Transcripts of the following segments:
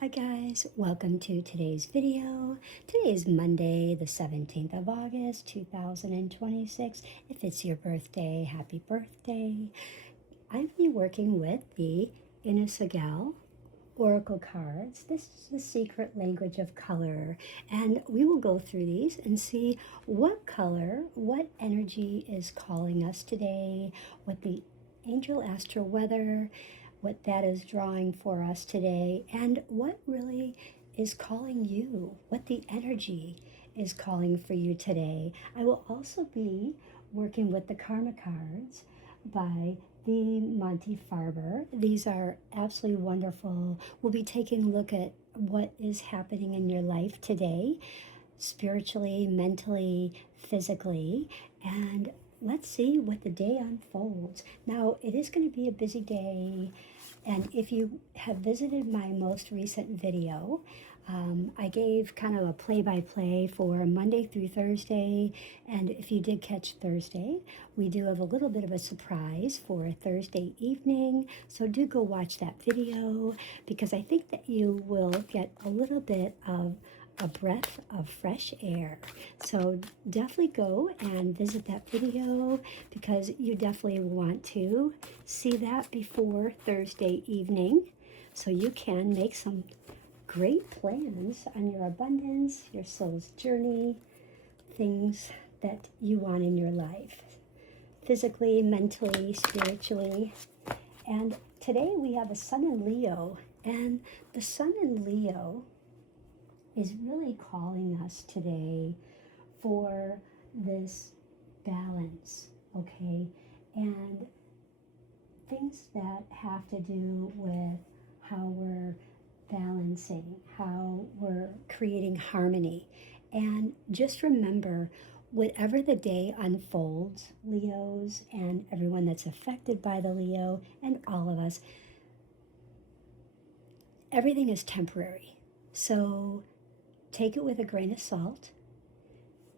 Hi guys, welcome to today's video. Today is Monday, the 17th of August, 2026. If it's your birthday, happy birthday. I've been working with the Segal Oracle cards. This is the secret language of color, and we will go through these and see what color, what energy is calling us today, what the angel astro weather, what that is drawing for us today, and what really is calling you, what the energy is calling for you today. I will also be working with the karma cards by the Monty Farber. These are absolutely wonderful. We'll be taking a look at what is happening in your life today, spiritually, mentally, physically, and let's see what the day unfolds. Now, it is going to be a busy day, and if you have visited my most recent video, I gave kind of a play-by-play for Monday through Thursday, and if you did catch Thursday, we do have a little bit of a surprise for Thursday evening, so do go watch that video, because I think that you will get a little bit of a breath of fresh air. So definitely go and visit that video, because you definitely want to see that before Thursday evening, so you can make some great plans on your abundance, your soul's journey, things that you want in your life, physically, mentally, spiritually. And today we have a sun in Leo, and the sun in Leo is really calling us today for this balance, okay? And things that have to do with how we're balancing, how we're creating harmony. And just remember, whatever the day unfolds, Leos and everyone that's affected by the Leo and all of us, everything is temporary. So take it with a grain of salt,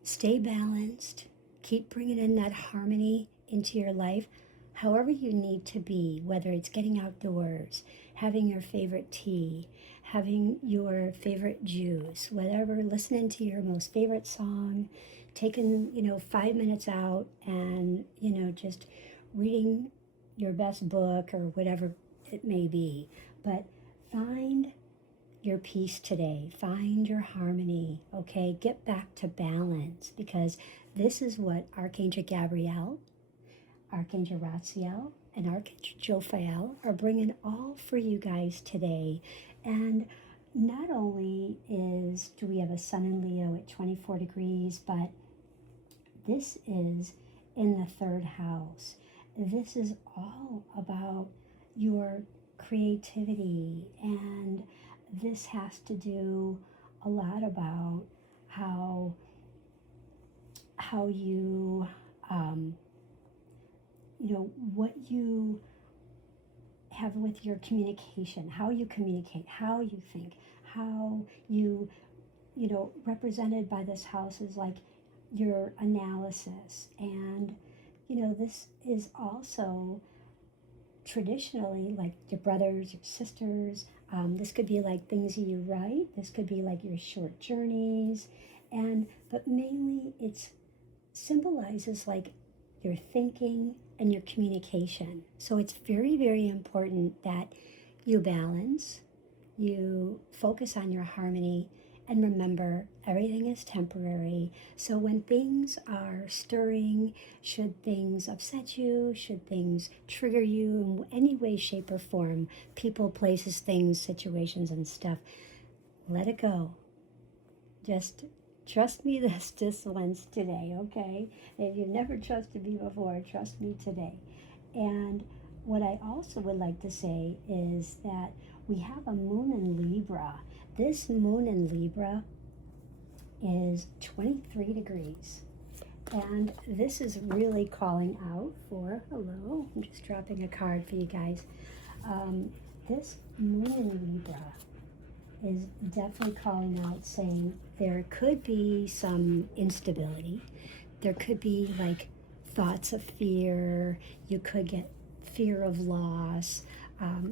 stay balanced, keep bringing in that harmony into your life, however you need to be, whether it's getting outdoors, having your favorite tea, having your favorite juice, whatever, listening to your most favorite song, taking, 5 minutes out and, just reading your best book or whatever it may be. But find your peace today, find your harmony, okay? Get back to balance, because this is what Archangel Gabriel, Archangel Raziel, and Archangel Jophiel are bringing all for you guys today. And not only do we have a sun in Leo at 24 degrees, but this is in the third house. This is all about your creativity, and this has to do a lot about how you, what you have with your communication, how you communicate, how you think, how you, represented by this house is like your analysis. And, this is also traditionally like your brothers, your sisters. This could be like things you write. This could be like your short journeys. But mainly it symbolizes like your thinking and your communication. So it's very, very important that you balance, you focus on your harmony, and remember, everything is temporary. So when things are stirring, should things upset you, should things trigger you in any way, shape, or form, people, places, things, situations, and stuff, let it go. Just trust me this once today, okay? If you've never trusted me before, trust me today. And what I also would like to say is that we have a moon in Libra. This moon in Libra is 23 degrees. And this is really calling out for, hello, I'm just dropping a card for you guys. This moon in Libra is definitely calling out, saying there could be some instability. There could be like thoughts of fear. You could get fear of loss,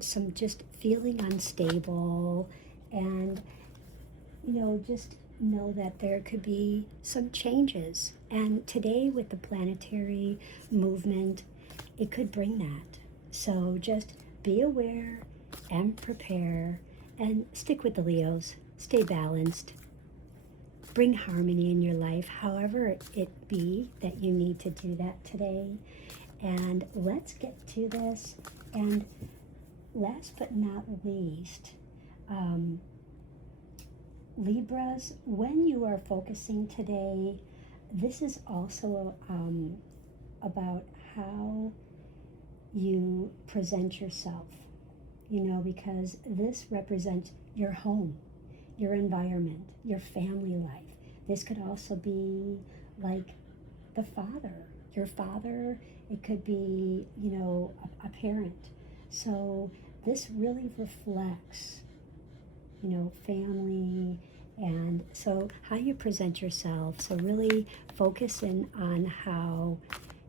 some just feeling unstable, And, just know that there could be some changes. And today, with the planetary movement, it could bring that. So just be aware and prepare and stick with the Leos. Stay balanced. Bring harmony in your life, however it be that you need to do that today. And let's get to this. And last but not least, Libras, when you are focusing today, this is also about how you present yourself, because this represents your home, your environment, your family life. This could also be like the father, your father. It could be, a parent. So this really reflects, family. And so how you present yourself. So really focus in on how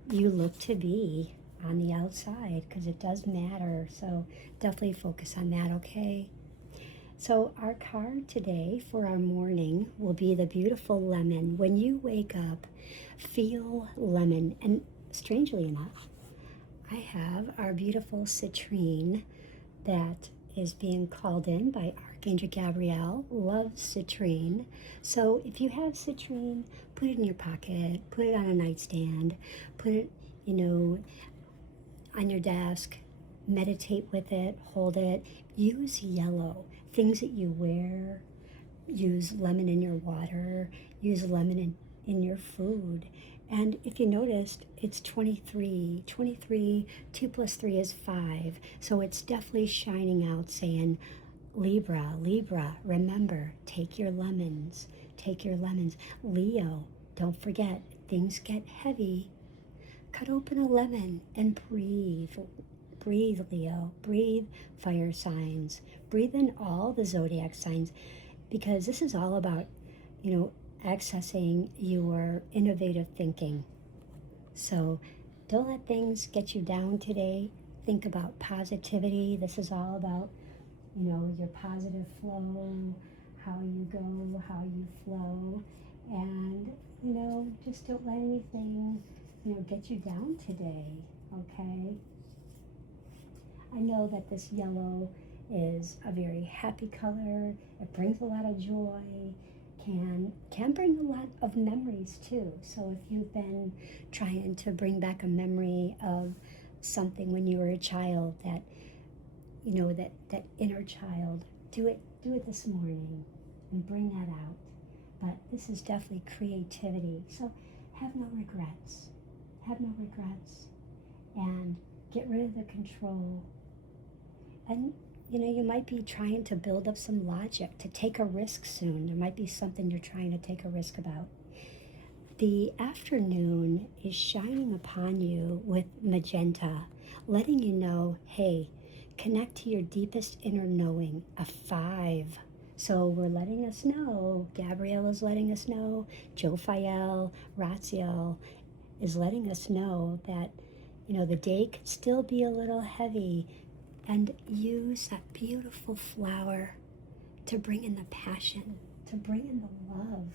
you look to be on the outside, because it does matter. So definitely focus on that, okay? So our card today for our morning will be the beautiful lemon. When you wake up, feel lemon. And strangely enough, I have our beautiful citrine that is being called in by Archangel Gabriel. Loves citrine. So if you have citrine, put it in your pocket, put it on a nightstand, put it, on your desk, meditate with it, hold it. Use yellow. Things that you wear, use lemon in your water, use lemon in your food. And if you noticed, it's 23. 23, 2 plus 3 is 5. So it's definitely shining out saying, Libra, remember, take your lemons. Take your lemons. Leo, don't forget, things get heavy. Cut open a lemon and breathe. Breathe, Leo. Breathe, fire signs. Breathe in all the zodiac signs, because this is all about, accessing your innovative thinking. So don't let things get you down today. Think about positivity. This is all about, your positive flow, how you go, how you flow. And, just don't let anything, get you down today, okay? I know that this yellow is a very happy color. It brings a lot of joy, can bring a lot of memories too. So if you've been trying to bring back a memory of something when you were a child, that, that inner child, do it this morning and bring that out. But this is definitely creativity. So have no regrets. Have no regrets. And get rid of the control. And, you might be trying to build up some logic to take a risk soon. There might be something you're trying to take a risk about. The afternoon is shining upon you with magenta, letting you know, hey, connect to your deepest inner knowing, a 5. So we're letting us know, Gabrielle is letting us know, Jophiel, Raziel is letting us know that, the day could still be a little heavy. And use that beautiful flower to bring in the passion, to bring in the love.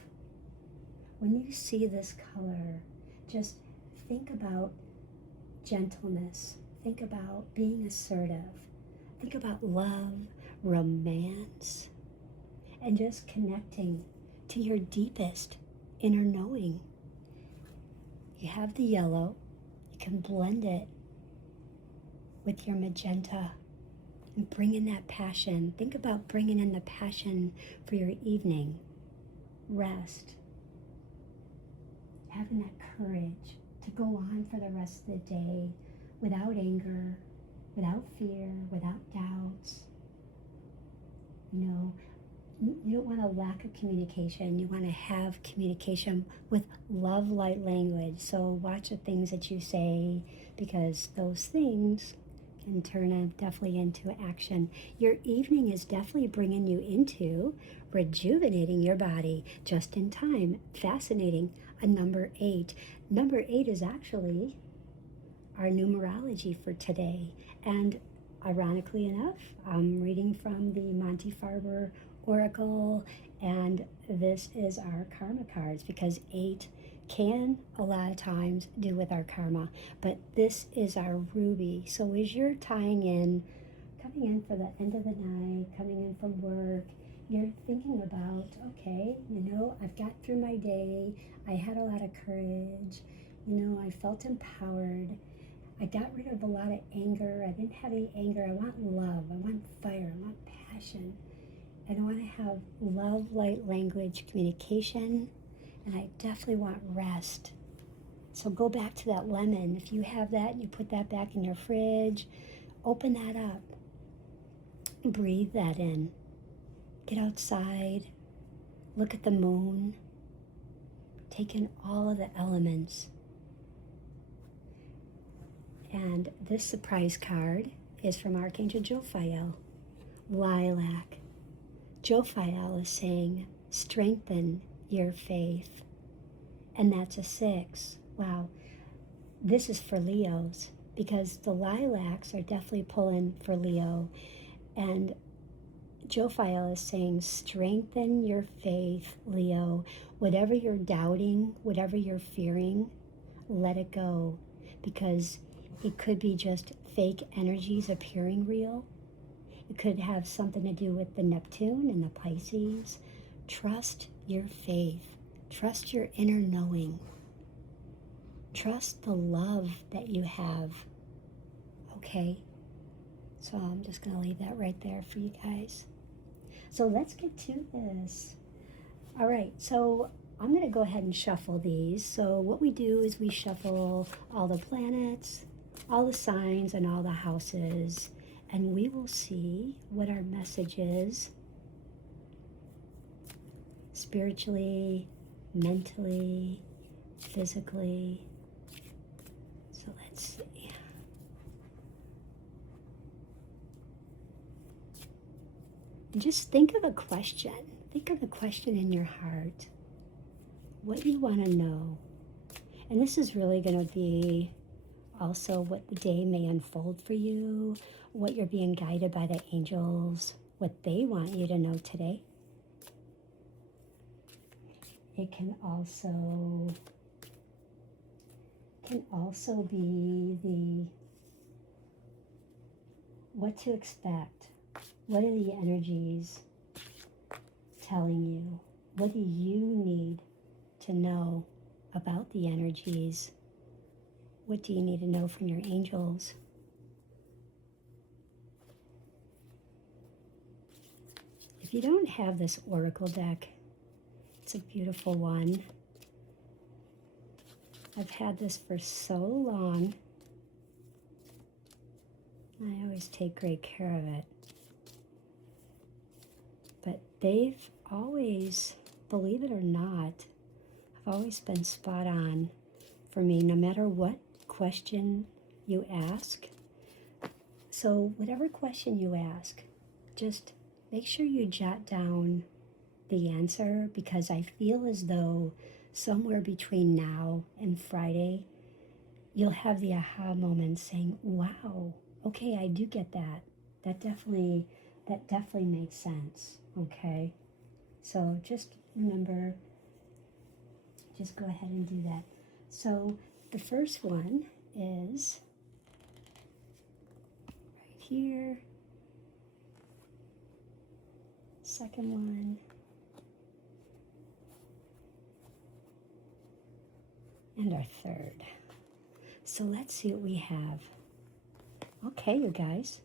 When you see this color, just think about gentleness. Think about being assertive. Think about love, romance, and just connecting to your deepest inner knowing. You have the yellow. You can blend it with your magenta and bring in that passion. Think about bringing in the passion for your evening. Rest. Having that courage to go on for the rest of the day without anger, without fear, without doubts. You don't want a lack of communication. You want to have communication with love light language. So watch the things that you say, because those things can turn definitely into action. Your evening is definitely bringing you into rejuvenating your body just in time. Fascinating. A number 8. Number 8 is actually our numerology for today. And ironically enough, I'm reading from the Monty Farber oracle, and this is our karma cards, because 8 can a lot of times do with our karma, but this is our ruby. So as you're tying in, coming in for the end of the night, coming in from work, you're thinking about, okay, I've got through my day, I had a lot of courage, I felt empowered, I got rid of a lot of anger, I didn't have any anger, I want love, I want fire, I want passion, and I want to have love, light, language, communication, and I definitely want rest. So go back to that lemon. If you have that and you put that back in your fridge, open that up. Breathe that in. Get outside. Look at the moon. Take in all of the elements. And this surprise card is from Archangel Jophiel. Lilac. Jophiel is saying, strengthen your faith. And that's a 6. Wow. This is for Leos, because the lilacs are definitely pulling for Leo. And Jophiel is saying, strengthen your faith, Leo. Whatever you're doubting, whatever you're fearing, let it go. Because it could be just fake energies appearing real. It could have something to do with the Neptune and the Pisces. Trust your faith. Trust your inner knowing. Trust the love that you have. Okay? So I'm just going to leave that right there for you guys. So let's get to this. All right, so I'm going to go ahead and shuffle these. So what we do is we shuffle all the planets, all the signs, and all the houses, and we will see what our message is spiritually, mentally, physically. So let's see. And just think of a question. Think of a question in your heart. What you want to know. And this is really going to be also what the day may unfold for you, what you're being guided by the angels, what they want you to know today. It can also be the what to expect. What are the energies telling you? What do you need to know about the energies? What do you need to know from your angels? If you don't have this oracle deck, it's a beautiful one. I've had this for so long. I always take great care of it. But they've always, believe it or not, have always been spot on for me, no matter what question you ask. So whatever question you ask, just make sure you jot down the answer, because I feel as though somewhere between now and Friday, you'll have the aha moment saying, wow, okay, I do get that. That definitely makes sense, okay? So just remember, just go ahead and do that. So the first one is right here. Second one. And our third. So let's see what we have. Okay, you guys.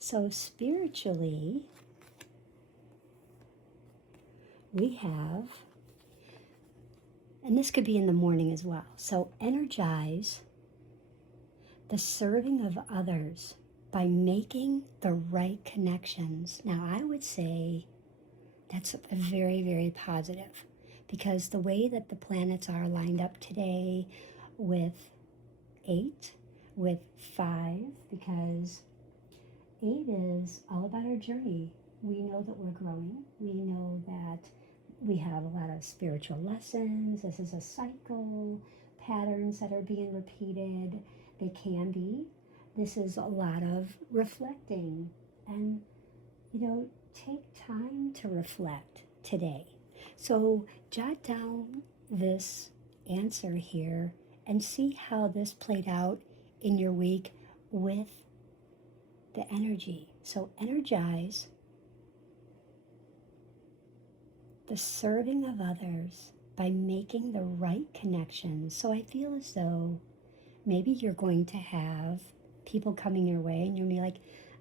So spiritually, we have, and this could be in the morning as well. So energize the serving of others by making the right connections. Now, I would say that's a very, very positive, because the way that the planets are lined up today with 8, with 5, because 8 is all about our journey. We know that we're growing. We know that we have a lot of spiritual lessons. This is a cycle, patterns that are being repeated. They can be. This is a lot of reflecting and, take time to reflect today. So jot down this answer here and see how this played out in your week with the energy. So energize the serving of others by making the right connections. So I feel as though maybe you're going to have people coming your way and you'll be like,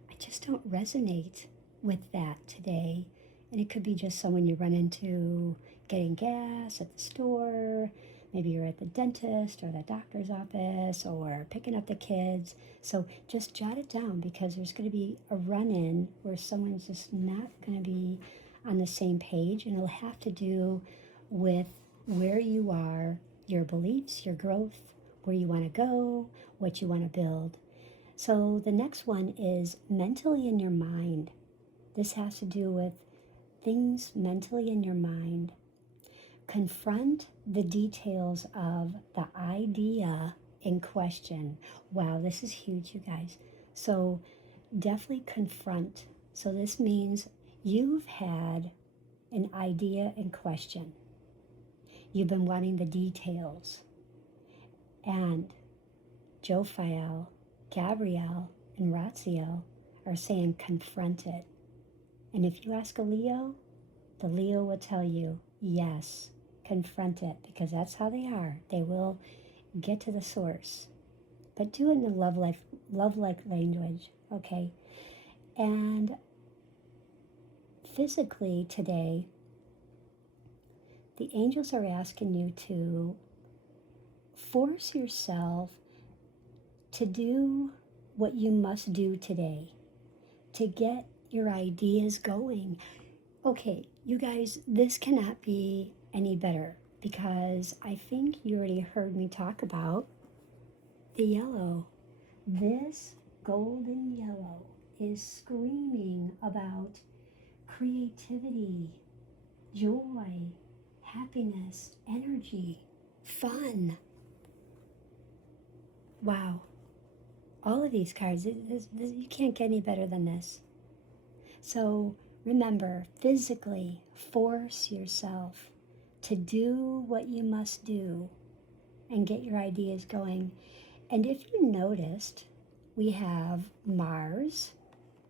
I just don't resonate with that today. And it could be just someone you run into getting gas at the store. Maybe you're at the dentist or the doctor's office or picking up the kids. So just jot it down, because there's going to be a run-in where someone's just not going to be on the same page, and it'll have to do with where you are, your beliefs, your growth, where you want to go, what you want to build. So the next one is mentally in your mind. This has to do with things mentally in your mind. Confront the details of the idea in question. Wow, this is huge, you guys. So definitely confront. So this means you've had an idea in question. You've been wanting the details. And Jophiel, Gabriel, and Raziel are saying confront it. And if you ask a Leo, the Leo will tell you, yes, confront it, because that's how they are. They will get to the source. But do it in a love-like language, okay? And physically today, the angels are asking you to force yourself to do what you must do today to get your ideas going. Okay, you guys, this cannot be any better, because I think you already heard me talk about the yellow. This golden yellow is screaming about creativity, joy, happiness, energy, fun. Wow. All of these cards, you can't get any better than this. So remember, physically force yourself to do what you must do and get your ideas going. And if you noticed, we have Mars.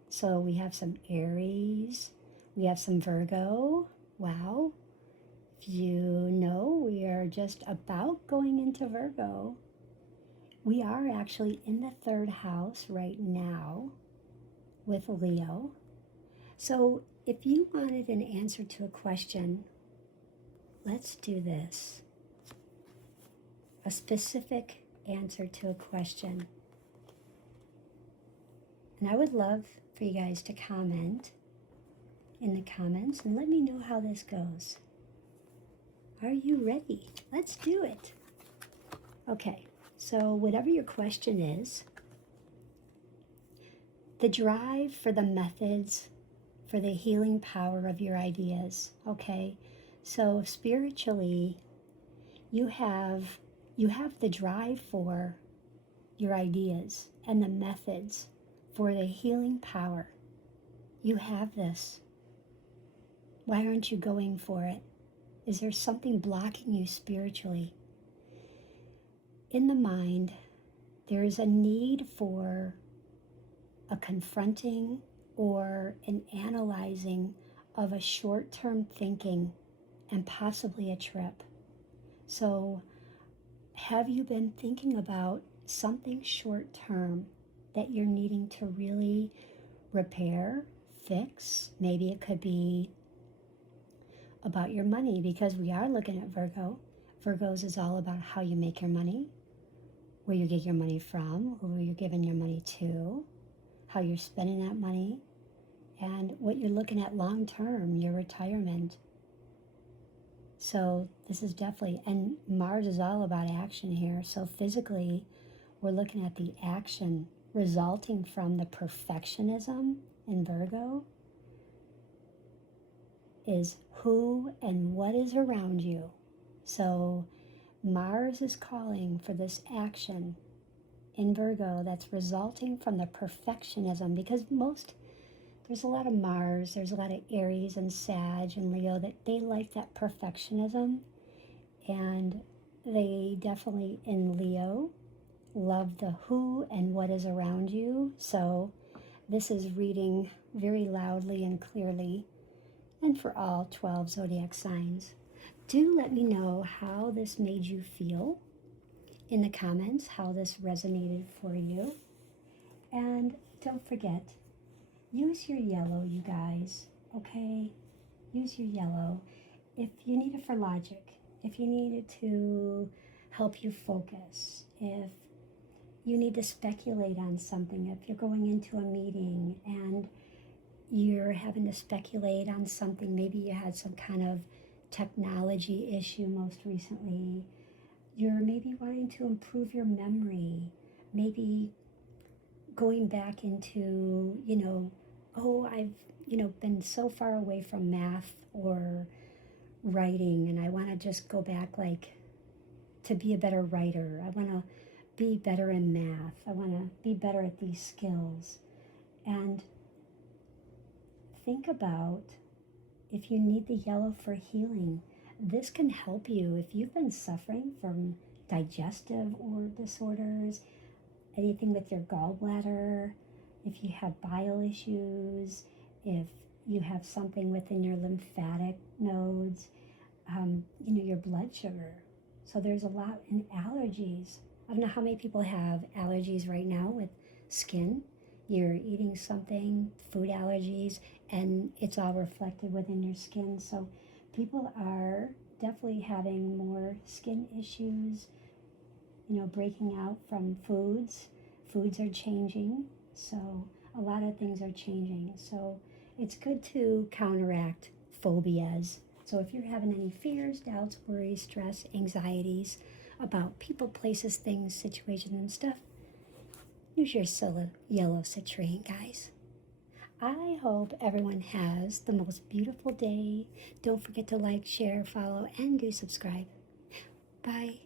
So we have some Aries. We have some Virgo. Wow. If you know, we are just about going into Virgo. We are actually in the third house right now with Leo. So if you wanted an answer to a question, let's do this. A specific answer to a question. And I would love for you guys to comment in the comments and let me know how this goes. Are you ready? Let's do it. Okay, so whatever your question is, the drive for the methods, for the healing power of your ideas, okay? So spiritually, you have the drive for your ideas and the methods for the healing power. You have this. Why aren't you going for it? Is there something blocking you spiritually? In the mind, there is a need for a confronting or an analyzing of a short-term thinking and possibly a trip. So have you been thinking about something short-term that you're needing to really repair, fix? Maybe it could be about your money, because we are looking at Virgo. Virgos is all about how you make your money, where you get your money from, who you're giving your money to, how you're spending that money, and what you're looking at long term, your retirement. So this is definitely, and Mars is all about action here. So physically, we're looking at the action resulting from the perfectionism in Virgo is who and what is around you. So Mars is calling for this action in Virgo that's resulting from the perfectionism, because most There's a lot of Mars, there's a lot of Aries and Sag and Leo that they like that perfectionism. And they definitely, in Leo, love the who and what is around you. So this is reading very loudly and clearly, and for all 12 zodiac signs. Do let me know how this made you feel in the comments, how this resonated for you. And don't forget, use your yellow, you guys, okay? Use your yellow. If you need it for logic, if you need it to help you focus, if you need to speculate on something, if you're going into a meeting and you're having to speculate on something, maybe you had some kind of technology issue most recently, you're maybe wanting to improve your memory, maybe going back into, I've, been so far away from math or writing, and I want to just go back, like, to be a better writer. I want to be better in math. I want to be better at these skills. And think about if you need the yellow for healing. This can help you if you've been suffering from digestive or disorders, anything with your gallbladder, if you have bile issues, if you have something within your lymphatic nodes, your blood sugar. So there's a lot in allergies. I don't know how many people have allergies right now with skin. You're eating something, food allergies, and it's all reflected within your skin. So people are definitely having more skin issues, breaking out from foods. Foods are changing, so a lot of things are changing. So it's good to counteract phobias. So if you're having any fears, doubts, worries, stress, anxieties about people, places, things, situations, and stuff, use your yellow citrine, guys. I hope everyone has the most beautiful day. Don't forget to like, share, follow, and do subscribe. Bye.